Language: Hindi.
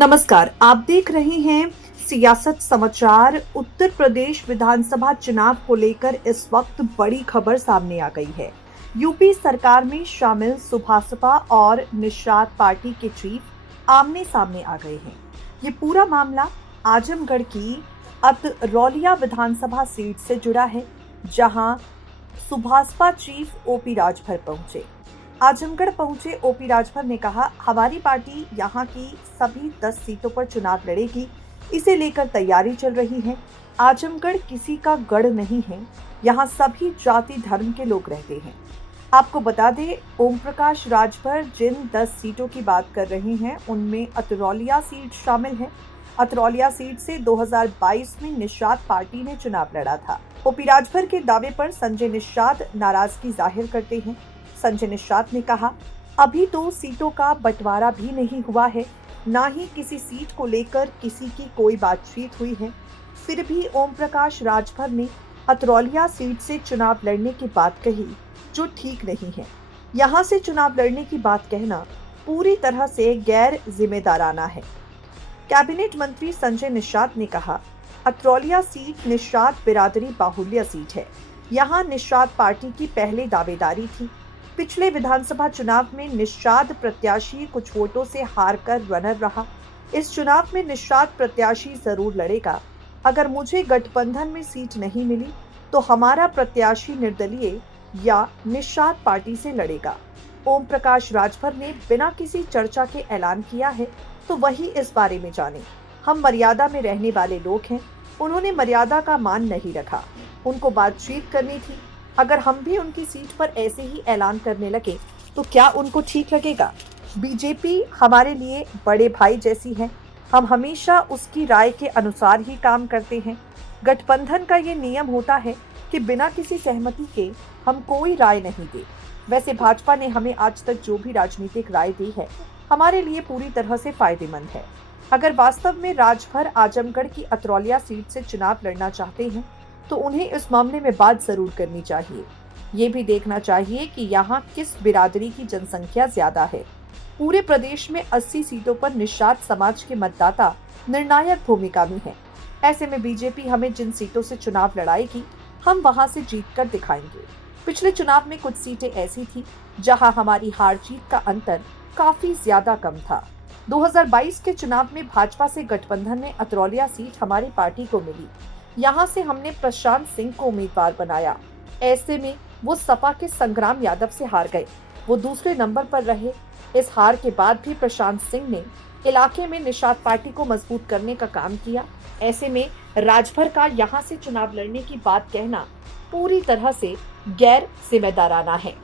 नमस्कार, आप देख रहे हैं सियासत समाचार। उत्तर प्रदेश विधानसभा चुनाव को लेकर इस वक्त बड़ी खबर सामने आ गई है। यूपी सरकार में शामिल सुभासपा और निषाद पार्टी के चीफ आमने सामने आ गए हैं। ये पूरा मामला आजमगढ़ की अतरौलिया विधानसभा सीट से जुड़ा है, जहां सुभासपा चीफ ओपी राजभर पहुंचे। आजमगढ़ पहुंचे ओपी राजभर ने कहा, हमारी पार्टी यहां की सभी 10 सीटों पर चुनाव लड़ेगी। इसे लेकर तैयारी चल रही है। आजमगढ़ किसी का गढ़ नहीं है, यहां सभी जाति धर्म के लोग रहते हैं। आपको बता दें, ओम प्रकाश राजभर जिन 10 सीटों की बात कर रहे हैं उनमें अतरौलिया सीट शामिल है। अतरौलिया सीट से 2022 में निषाद पार्टी ने चुनाव लड़ा था। ओपी राजभर के दावे पर संजय निषाद नाराजगी जाहिर करते हैं। संजय निषाद ने कहा, अभी तो सीटों का बंटवारा भी नहीं हुआ है, ना ही किसी सीट को लेकर किसी की कोई बातचीत हुई है। फिर भी ओम प्रकाश राजभर ने अतरौलिया सीट से चुनाव लड़ने की बात कही, जो ठीक नहीं है। यहां से चुनाव लड़ने की बात कहना पूरी तरह से गैर जिम्मेदाराना है। कैबिनेट मंत्री संजय निषाद ने कहा, अतरौलिया सीट निषाद बिरादरी बाहुल्य सीट है। यहाँ निषाद पार्टी की पहले दावेदारी थी। पिछले विधानसभा चुनाव में निषाद प्रत्याशी कुछ वोटों से हारकर रनर रहा। इस चुनाव में निषाद प्रत्याशी जरूर लड़ेगा। अगर मुझे गठबंधन में सीट नहीं मिली तो हमारा प्रत्याशी निर्दलीय या निषाद पार्टी से लड़ेगा। ओम प्रकाश राजभर ने बिना किसी चर्चा के ऐलान किया है, तो वही इस बारे में जाने। हम मर्यादा में रहने वाले लोग हैं। उन्होंने मर्यादा का मान नहीं रखा। उनको बातचीत करनी थी। अगर हम भी उनकी सीट पर ऐसे ही ऐलान करने लगे तो क्या उनको ठीक लगेगा? बीजेपी हमारे लिए बड़े भाई जैसी है। हम हमेशा उसकी राय के अनुसार ही काम करते हैं। गठबंधन का ये नियम होता है कि बिना किसी सहमति के हम कोई राय नहीं दे। वैसे भाजपा ने हमें आज तक जो भी राजनीतिक राय दी है, हमारे लिए पूरी तरह से फायदेमंद है। अगर वास्तव में राजभर आजमगढ़ की अतरौलिया सीट से चुनाव लड़ना चाहते हैं तो उन्हें इस मामले में बात जरूर करनी चाहिए। ये भी देखना चाहिए कि यहाँ किस बिरादरी की जनसंख्या ज्यादा है। पूरे प्रदेश में 80 सीटों पर निषाद समाज के मतदाता निर्णायक भूमिका में हैं। ऐसे में बीजेपी हमें जिन सीटों से चुनाव लड़ाएगी, हम वहां से जीत कर दिखाएंगे। पिछले चुनाव में कुछ सीटें ऐसी थी जहां हमारी हार जीत का अंतर काफी ज्यादा कम था। 2022 के चुनाव में भाजपा से गठबंधन में अतरौलिया सीट हमारी पार्टी को मिली। यहाँ से हमने प्रशांत सिंह को उम्मीदवार बनाया। ऐसे में वो सपा के संग्राम यादव से हार गए। वो दूसरे नंबर पर रहे। इस हार के बाद भी प्रशांत सिंह ने इलाके में निषाद पार्टी को मजबूत करने का काम किया। ऐसे में राजभर का यहाँ से चुनाव लड़ने की बात कहना पूरी तरह से गैर जिम्मेदाराना है।